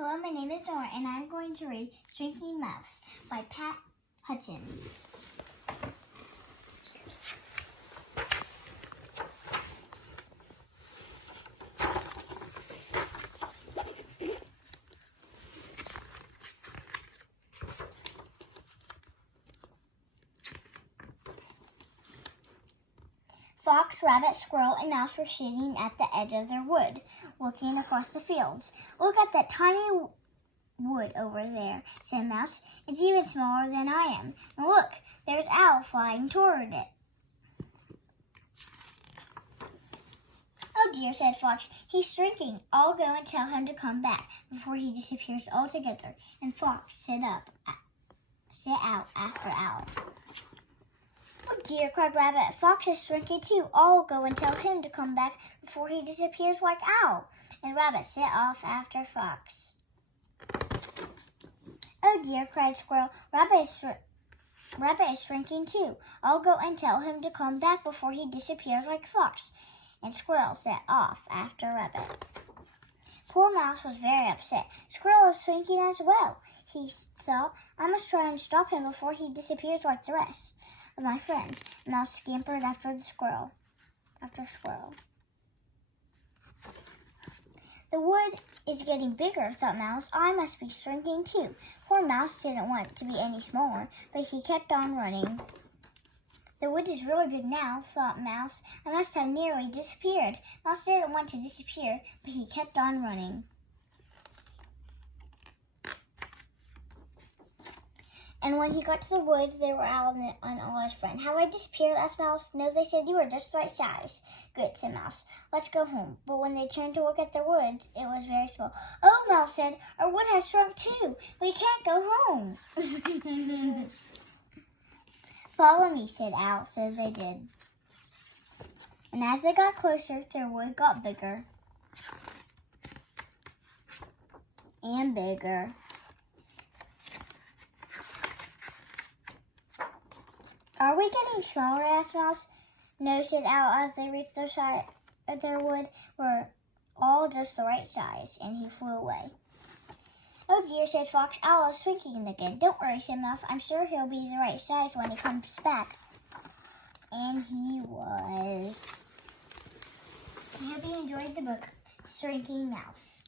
Hello, my name is Norah, and I'm going to read Shrinking Mouse by Hutchins. Fox, rabbit, squirrel, and mouse were sitting at the edge of their wood, looking across the fields. "Look at that tiny wood over there," said Mouse. "It's even smaller than I am. And look, there's Owl flying toward it." "Oh dear," said Fox. "He's shrinking. I'll go and tell him to come back before he disappears altogether." And Fox set out after Owl. "Oh dear," cried Rabbit. "Fox is shrinking too. I'll go and tell him to come back before he disappears like Owl." And Rabbit set off after Fox. "Oh dear," cried Squirrel. Rabbit is shrinking too. I'll go and tell him to come back before he disappears like Fox." And Squirrel set off after Rabbit. Poor Mouse was very upset. "Squirrel is shrinking as well," he thought. "I must try and stop him before he disappears like the rest of my friends." And Mouse scampered after Squirrel. "The wood is getting bigger," thought Mouse. "I must be shrinking too." Poor Mouse didn't want to be any smaller, but he kept on running. "The wood is really big now," thought Mouse. "I must have nearly disappeared." Mouse didn't want to disappear, but he kept on running. And when he got to the woods, there were Owl and all his friends. "Have I disappeared?" asked Mouse. "No, they said you were just the right size." "Good," said Mouse. "Let's go home." But when they turned to look at their woods, it was very small. "Oh," Mouse said, "our wood has shrunk too. We can't go home." "Follow me," said Owl. So they did. And as they got closer, their wood got bigger and bigger. "Are we getting smaller?" asked Mouse. "No," said Owl. As they reached their side of their wood, were all just the right size, and he flew away. "Oh dear," said Fox. "Owl is shrinking again." "Don't worry," said Mouse. "I'm sure he'll be the right size when he comes back." And he was. I hope you enjoyed the book, Shrinking Mouse.